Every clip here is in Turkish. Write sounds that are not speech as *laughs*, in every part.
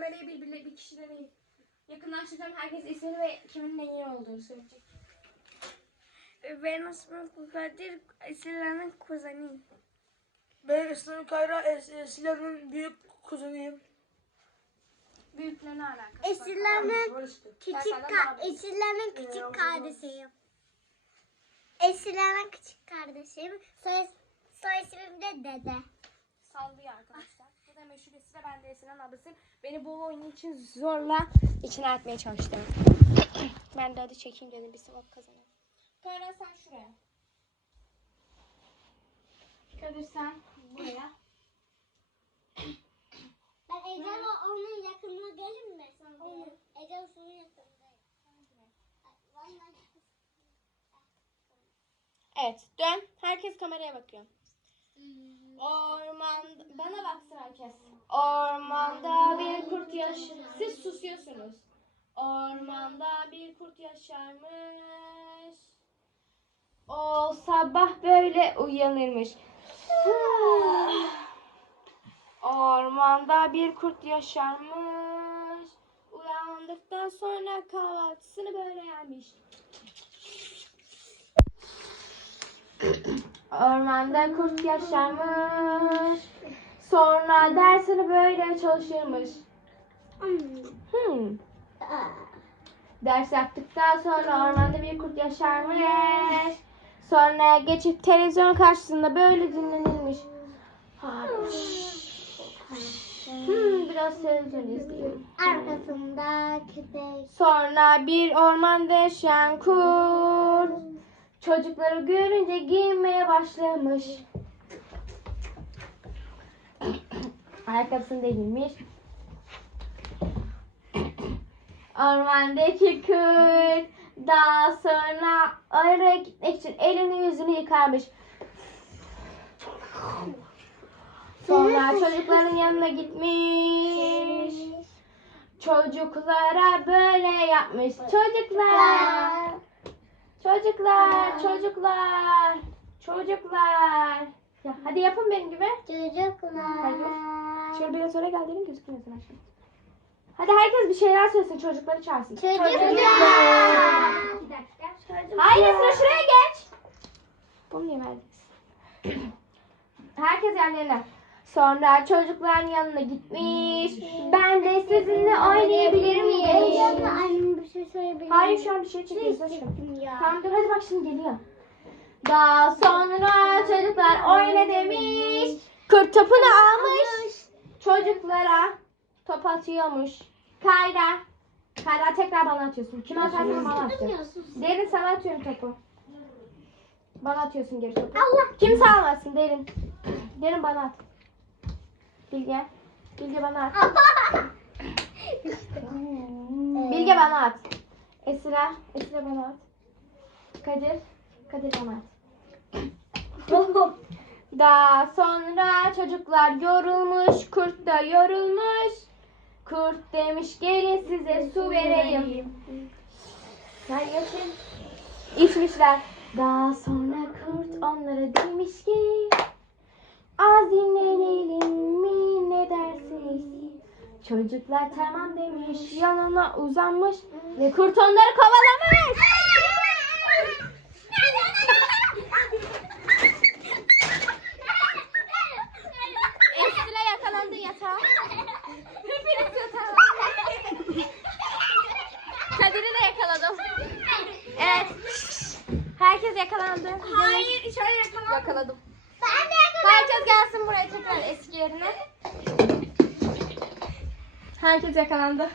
kamerayı birbirine bir kişilere yakınlaştıracağım. Herkes ismini ve kimin neyi olduğunu söyleyecek. Ben ismim Kadir, Esra'nın kuzeniyim. Ben İslam Kayra Es- Esra'nın büyük kuzeniyim. Büyükle ne alakası var? Esra'nın Var işte. küçük ka- Ee, küçük kardeşiyim. Esra'nın küçük kardeşiyim. Soy, soy ismim de Dede. Sallıyor arkadaşlar. Da meşhur Esra. Ben de Esra'nın ablasıyım. Beni bu oyun için zorla içine etmeye çalıştı. *clears throat* ben de hadi çekeyim dedim. Bir sevap kazanayım. Kayra sen şuraya. Kadir sen buraya. Ben Ece'yle onun yakınına gelin mi? Ece onun yakınındayım. Evet dön. Herkes kameraya bakıyor. Orman bana baksın herkes. Ormanda bir kurt yaşar. Siz susuyorsunuz. Ormanda bir kurt yaşarmış. O sabah böyle uyanırmış. *sighs* Ormanda bir kurt yaşarmış. Uyandıktan sonra kahvaltısını böyle yermiş. Ormanda kurt yaşarmış. Sonra dersini böyle çalışırmış. Hmm. Ders yaptıktan sonra ormanda bir kurt yaşarmış. Sonra geçip televizyon karşısında böyle dinlenirmiş. Hmm, biraz televizyon izleyeyim. Arkasında köpek. Sonra bir ormanda yaşayan kurt çocukları görünce giyinmeye başlamış. Ayakkabısını da giymiş. Ormandaki kurt daha sonra oraya gitmek için elini yüzünü yıkarmış. Sonra çocukların yanına gitmiş. Çocuklara böyle yapmış. Çocuklar. Çocuklar, çocuklar. Çocuklar. Ya hadi yapın benim gibi. Çocuklar. Şöyle biraz sonra gel dedim gözükmüyorsun aşkım. Hadi herkes bir şeyler söylesin çocukları çağırsın. Çocuklar. Hayır sıra şuraya geç. Bunu niye verdiniz? *clears throat* Herkes yerlerine. Sonra çocukların yanına gitmiş. Ben de sizinle oynayabilir miyim? Annem bir şey söyleyebilir Hayır şu an bir şey çekiyoruz aşkım. Çektim ya. Tamam dur hadi bak şimdi geliyor. Daha sonra çocuklar oyna demiş. Kurt topunu almış. Çocuklara top atıyormuş. Kayra. Kayra tekrar bana atıyorsun. Kime atarsan bana atıyorsun. Derin sana atıyorum topu. Bana atıyorsun geri topu. Allah. Kimse almasın Derin. Derin bana at. Bilge. Bilge bana at. Bilge bana at. Esra. Esra bana at. Kadir. Kadir bana at. *laughs* Daha sonra çocuklar yorulmuş. Kurt da yorulmuş. Kurt demiş gelin size su vereyim. Sen yaşın. İçmişler. Daha sonra kurt onlara demiş ki Çocuklar tamam demiş yanına uzanmış ve kurt onları kovalamış. Esra yakalandı yatağa. Hepiniz yatağa. Kadir'i de yakaladım. Evet. Herkes yakalandı. Hayır şöyle yakalan. Yakaladım. Ben de yakaladım. Herkes gelsin buraya tekrar eski yerine. Herkes yakalandı.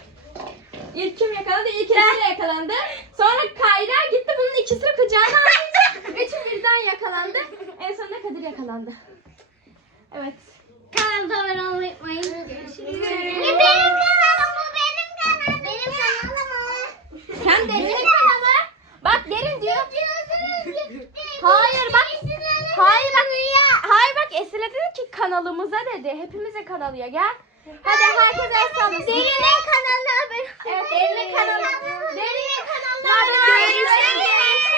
İlk kim yakalandı? İlk Esra yakalandı. Sonra Kayra gitti bunun ikisini kucağına aldı. Üçü birden yakalandı. En sonunda Kadir yakalandı. Evet. Kanalıma abone olmayı unutmayın. Görüşürüz. benim kanalım bu benim kanalım. Benim kanalım Sen Derin'in kanalı. Bak Derin diyor. Hayır bak. Hayır bak. Hayır bak Esra dedi ki kanalımıza dedi. Hepimize kanalıya gel. Hadi herkes el sallasın. Derinin kanalına abone Evet Derin'in kanalı. Derin'in kanalına. Görüşürüz.